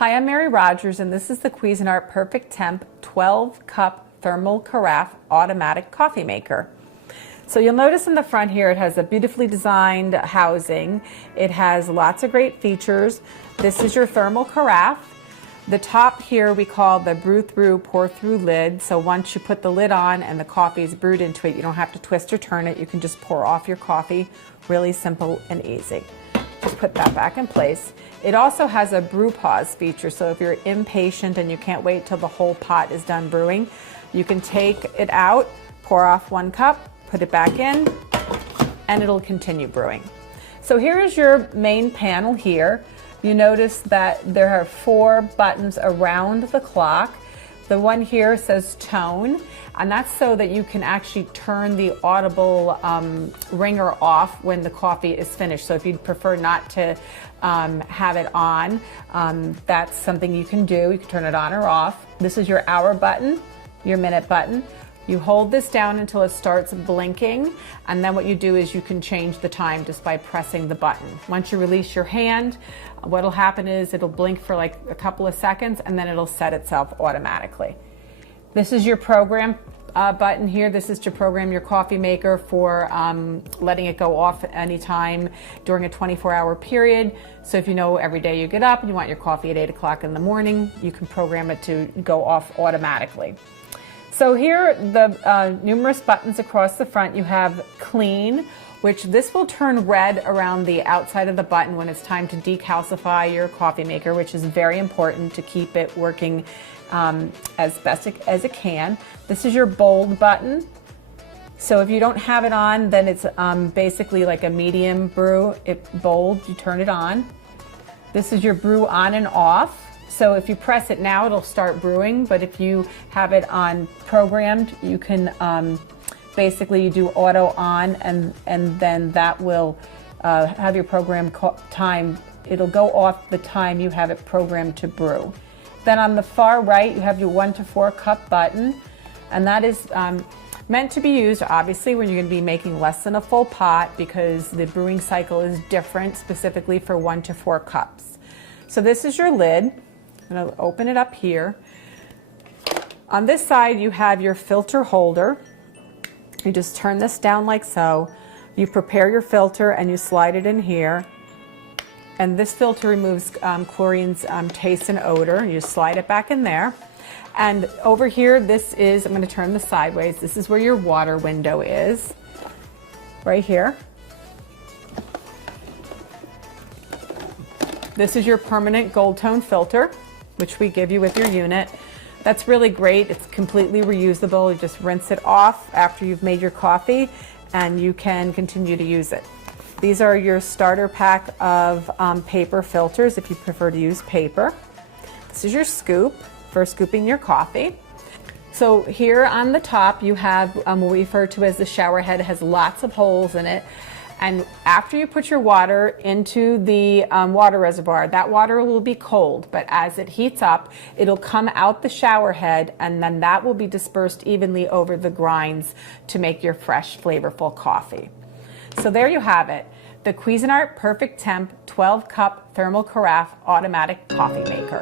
Hi, I'm Mary Rogers, and this is the Cuisinart Perfect Temp 12-cup thermal carafe automatic coffee maker. So you'll notice in the front here it has a beautifully designed housing. It has lots of great features. This is your thermal carafe. The top here we call the brew through, pour through lid. So once you put the lid on and the coffee is brewed into it, you don't have to twist or turn it. You can just pour off your coffee. Really simple and easy. Just put that back in place. It also has a brew pause feature, so if you're impatient and you can't wait till the whole pot is done brewing, you can take it out, pour off 1 cup, put it back in, and it'll continue brewing. So here is your main panel here. You notice that there are 4 buttons around the clock. The one here says tone, and that's so that you can actually turn the audible ringer off when the coffee is finished. So if you'd prefer not to have it on, that's something you can do. You can turn it on or off. This is your hour button, your minute button. You hold this down until it starts blinking, and then what you do is you can change the time just by pressing the button. Once you release your hand, what'll happen is it'll blink for like a couple of seconds and then it'll set itself automatically. This is your program button here. This is to program your coffee maker for letting it go off anytime during a 24-hour period. So if you know every day you get up and you want your coffee at 8 o'clock in the morning, you can program it to go off automatically. So here are the numerous buttons across the front. You have clean, which this will turn red around the outside of the button when it's time to decalcify your coffee maker, which is very important to keep it working as best as it can. This is your bold button. So if you don't have it on, then it's basically like a medium brew. Bold, you turn it on. This is your brew on and off. So if you press it now, it'll start brewing, but if you have it on programmed, you can basically you do auto on, and then that will have your program time. It'll go off the time you have it programmed to brew. Then on the far right, you have your 1 to 4 cup button, and that is meant to be used obviously when you're going to be making less than a full pot, because the brewing cycle is different specifically for 1 to 4 cups. So this is your lid. I'm going to open it up here. On this side you have your filter holder. You just turn this down like so. You prepare your filter and you slide it in here. And this filter removes chlorine's taste and odor. You just slide it back in there. And over here, this is, I'm going to turn this sideways. This is where your water window is, right here. This is your permanent gold tone filter, which we give you with your unit. That's really great. It's completely reusable. You just rinse it off after you've made your coffee and you can continue to use it. These are your starter pack of paper filters if you prefer to use paper. This is your scoop for scooping your coffee. So here on the top you have what we refer to as the shower head. It has lots of holes in it. And after you put your water into the water reservoir, that water will be cold, but as it heats up, it'll come out the shower head, and then that will be dispersed evenly over the grinds to make your fresh, flavorful coffee. So there you have it, the Cuisinart Perfect Temp 12-cup thermal carafe automatic coffee maker.